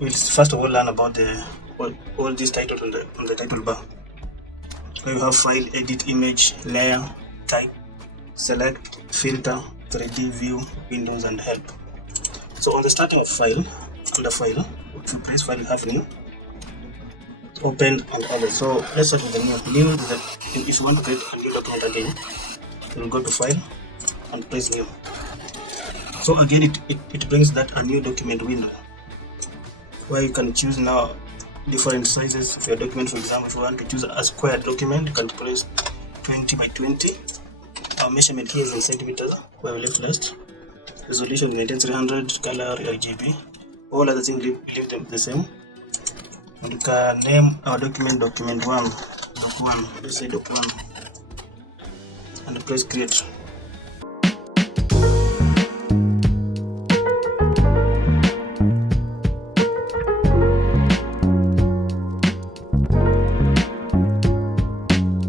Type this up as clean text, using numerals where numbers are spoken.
we'll first of all learn about all these titles on the title bar. So you have file, edit, image, layer, type, select, filter, 3D view, windows, and help. So on the starting of file, under file, if you press file, you have new, open, and others. So let's start with the new. If you want to create a new document again, you'll go to file and press new. So again, it brings that a new document window where you can choose now different sizes of your document. For example, if you want to choose a square document, you can press 20 by 20. Our measurement here is in centimeters where we left last. Resolution maintain 300, color RGB. All other things leave them the same. And you can name our document document 1, doc 1. Let's say doc 1, and press create.